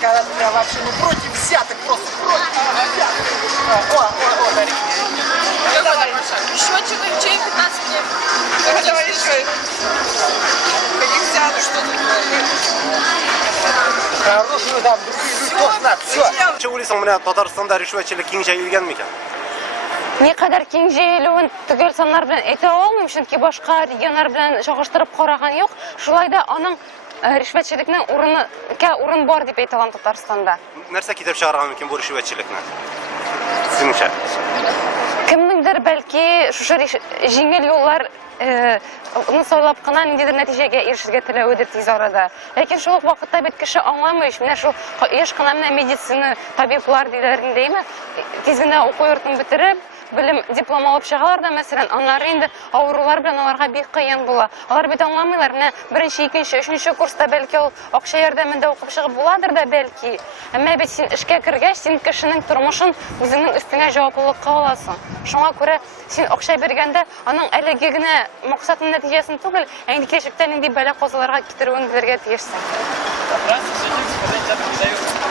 Когда я вообще не против взяток, просто против взяток. Дарик. Давай. Еще чай 15 лет. Давай еще. Каких взяток, что ты? Хорошую дам, другие люди тоже знают. Все. Ulisan mına Tatarstanda rüşvetçilik keng jayilgan mikan? Ne kadar keng jayiluvin tugul sanlar bilan ayta olmayman, chunki boshqa regionlar bilan chog'ishtirib qaragan yo'q. Shulayda aning rüşvetçilikning o'rin bor deb ayta olaman Tataristonda. Narsa kelib chiqargan mikan bu rüşvetçilikni? Sizningcha? Kimningdir balki shu yengil yo'llar so'ylab qana nimadir natijaga erishishga tilaydi tez orada. Lekin shu vaqtda bir kishi anglamaydi. Mana shu yosh qana meditsina tabiblar deylarindaymi? Tezgina o'quv yurtini bitirib bilim diplom olib chiqarlar da masalan onlar endi avrular bilan ularga bek qiyin bo'la. Ular bit anglamaylar. Mana birinchi, ikkinchi, uchinchi kursda balki o'qish yordamida o'qib chiqib bo'ladir da balki. Ammo biz sen ishga kirgach, sen kishining turmushin o'zingning ustingga javobgarlikqa olasan. Shunga ko'ra sen o'qish berganda uning aligigina maqsadning natijasini tugul, endi kechibdan endi bala qo'zlarga keltirib o'nglarga tegishsan. Здравствуйте,